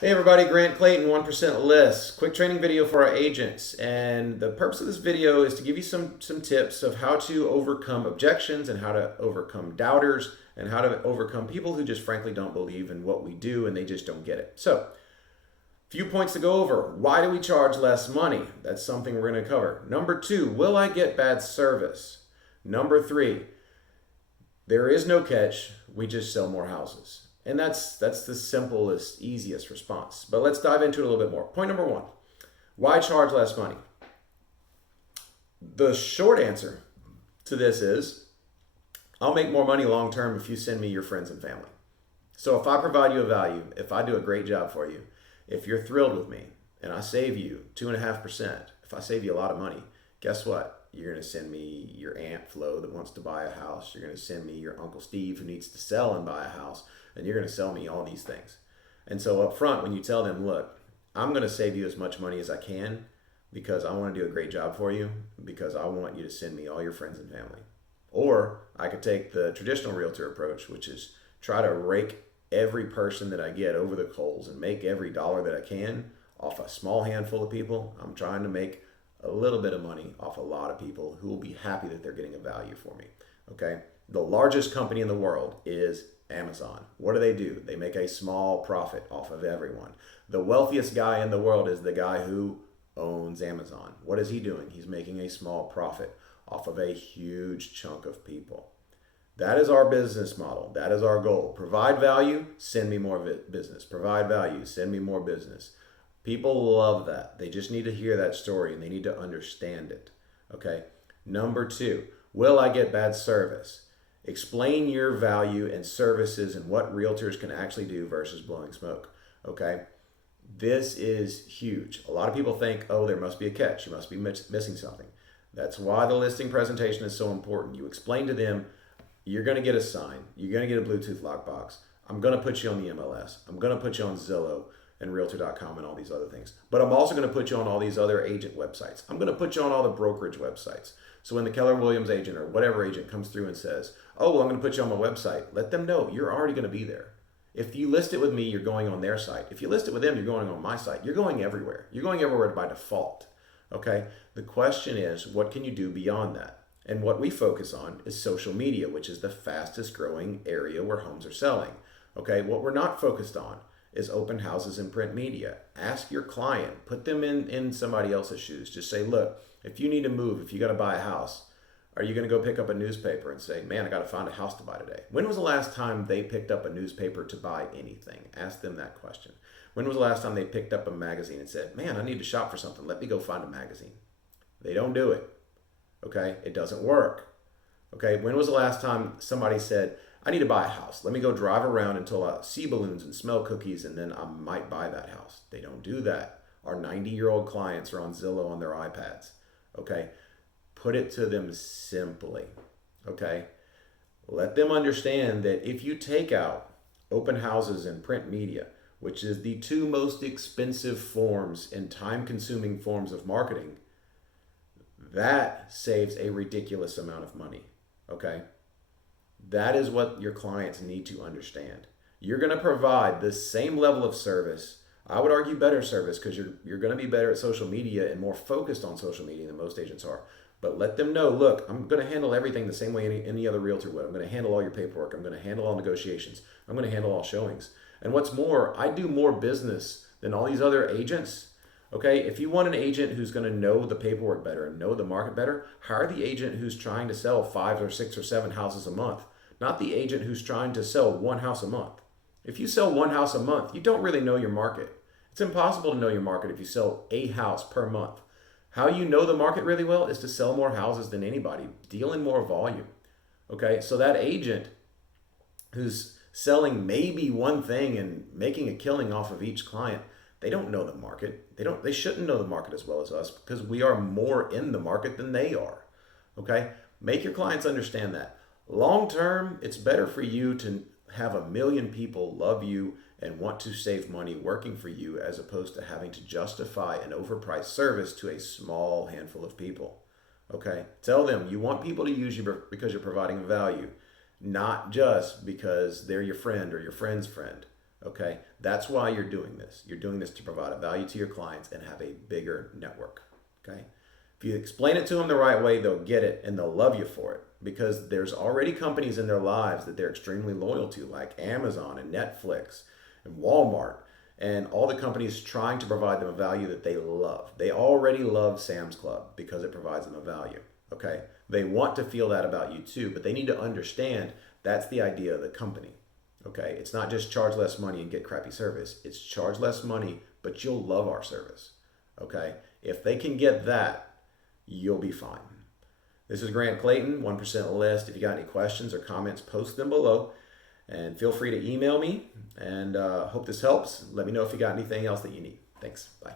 Hey everybody, Grant Clayton, 1% List. Quick training video for our agents. And the purpose of this video is to give you some tips of how to overcome objections and how to overcome doubters and how to overcome people who just frankly don't believe in what we do and they just don't get it. So, few points to go over. Why do we charge less money? That's something we're going to cover. Number two, will I get bad service? Number three, there is no catch. We just sell more houses. And that's the simplest, easiest response. But let's dive into it a little bit more. Point number one, why charge less money? The short answer to this is I'll make more money long term if you send me your friends and family. So if I provide you a value, if I do a great job for you, if you're thrilled with me and I save you 2.5%, if I save you a lot of money, guess what? You're going to send me your Aunt Flo that wants to buy a house. You're going to send me your Uncle Steve who needs to sell and buy a house. And you're going to sell me all these things. And so up front, when you tell them, look, I'm going to save you as much money as I can because I want to do a great job for you, because I want you to send me all your friends and family. Or I could take the traditional realtor approach, which is try to rake every person that I get over the coals and make every dollar that I can off a small handful of people. I'm trying to make a little bit of money off a lot of people who will be happy that they're getting a value for me. Okay? The largest company in the world is Amazon. What do? They make a small profit off of everyone. The wealthiest guy in the world is the guy who owns Amazon. What is he doing? He's making a small profit off of a huge chunk of people. That is our business model. That is our goal. Provide value, send me more business. Provide value, send me more business. People love that. They just need to hear that story and they need to understand it. Okay. Number two, will I get bad service? Explain your value and services and what realtors can actually do versus blowing smoke. Okay. This is huge. A lot of people think, oh, there must be a catch. You must be missing something. That's why the listing presentation is so important. You explain to them, you're going to get a sign. You're going to get a Bluetooth lockbox. I'm going to put you on the MLS. I'm going to put you on Zillow and Realtor.com and all these other things. But I'm also going to put you on all these other agent websites. I'm going to put you on all the brokerage websites. So when the Keller Williams agent or whatever agent comes through and says, oh, well, I'm going to put you on my website, let them know you're already going to be there. If you list it with me, you're going on their site. If you list it with them, you're going on my site. You're going everywhere. You're going everywhere by default. Okay? The question is, what can you do beyond that? And what we focus on is social media, which is the fastest growing area where homes are selling. Okay? What we're not focused on is open houses and print media. Ask your client, put them in somebody else's shoes. Just say, look, if you need to move, if you got to buy a house, are you going to go pick up a newspaper and say, man, I got to find a house to buy today? When was the last time they picked up a newspaper to buy anything? Ask them that question. When was the last time they picked up a magazine and said, man, I need to shop for something. Let me go find a magazine. They don't do it. Okay? It doesn't work. Okay? When was the last time somebody said, I need to buy a house. Let me go drive around until I see balloons and smell cookies and then I might buy that house. They don't do that. Our 90-year-old clients are on Zillow on their iPads. Okay? Put it to them simply. Okay? Let them understand that if you take out open houses and print media, which is the two most expensive forms and time-consuming forms of marketing, that saves a ridiculous amount of money. Okay? That is what your clients need to understand. You're going to provide the same level of service. I would argue better service because you're going to be better at social media and more focused on social media than most agents are. But let them know, look, I'm going to handle everything the same way any other realtor would. I'm going to handle all your paperwork. I'm going to handle all negotiations. I'm going to handle all showings. And what's more, I do more business than all these other agents. Okay, if you want an agent who's going to know the paperwork better and know the market better, hire the agent who's trying to sell 5 or 6 or 7 houses a month, not the agent who's trying to sell 1 house a month. If you sell 1 house a month, you don't really know your market. It's impossible to know your market if you sell a house per month. How you know the market really well is to sell more houses than anybody, deal in more volume. Okay, so that agent who's selling maybe one thing and making a killing off of each client, they don't know the market. They shouldn't know the market as well as us because we are more in the market than they are. Okay? Make your clients understand that. Long term, it's better for you to have 1 million people love you and want to save money working for you as opposed to having to justify an overpriced service to a small handful of people. Okay? Tell them you want people to use you because you're providing value, not just because they're your friend or your friend's friend. Okay, that's why you're doing this. You're doing this to provide a value to your clients and have a bigger network. Okay, if you explain it to them the right way, they'll get it and they'll love you for it, because there's already companies in their lives that they're extremely loyal to, like Amazon and Netflix and Walmart, and all the companies trying to provide them a value that they love. They already love Sam's Club because it provides them a value. Okay, they want to feel that about you too, but they need to understand that's the idea of the company. Okay, it's not just charge less money and get crappy service. It's charge less money, but you'll love our service. Okay, if they can get that, you'll be fine. This is Grant Clayton, 1% List. If you got any questions or comments, post them below. And feel free to email me. And hope this helps. Let me know if you got anything else that you need. Thanks. Bye.